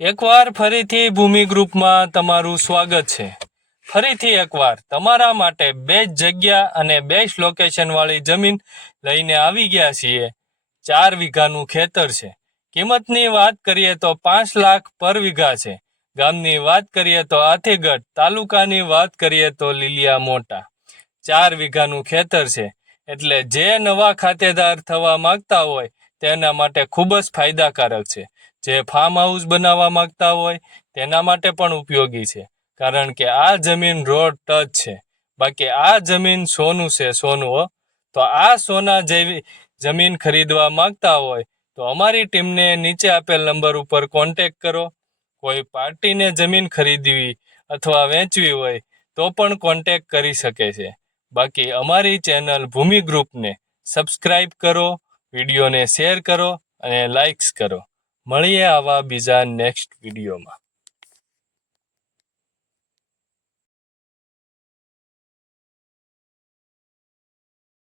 એકવાર ફરીથી ભૂમિ ગ્રુપમાં તમારું સ્વાગત છે। ફરીથી એકવાર તમારા માટે બેસ્ટ જગ્યા અને બેસ્ટ લોકેશન વાળી જમીન લઈને આવી ગયા છીએ। 4 વીઘાનું ખેતર છે। કિંમતની વાત કરીએ તો 5 લાખ પર વીઘા છે। ગામની વાત કરીએ તો આથીગઢ, તાલુકાની વાત કરીએ તો લીલિયા મોટા। 4 વીઘાનું ખેતર છે એટલે જે નવા ખાતેદાર થવા માંગતા હોય તેના માટે ખૂબ જ ફાયદાકારક છે। જે ફાર્મ હાઉસ બનાવવા માંગતા હોય તેના માટે પણ ઉપયોગી છે, કારણ કે આ જમીન રોડ ટચ છે। બાકી આ જમીન સોનું છે, સોનું। તો આ સોના જેવી જમીન ખરીદવા માંગતા હોય તો અમારી ટીમને નીચે આપેલ નંબર ઉપર કોન્ટેક કરો। કોઈ પાર્ટીને જમીન ખરીદવી અથવા વેચવી હોય તો પણ કોન્ટેક કરી શકે છે। બાકી અમારી ચેનલ ભૂમિ ગ્રુપને સબસ્ક્રાઈબ કરો, વિડીયોને શેર કરો અને લાઇક્સ કરો। મળીએ આવા બીજા નેક્સ્ટ વિડીયોમાં।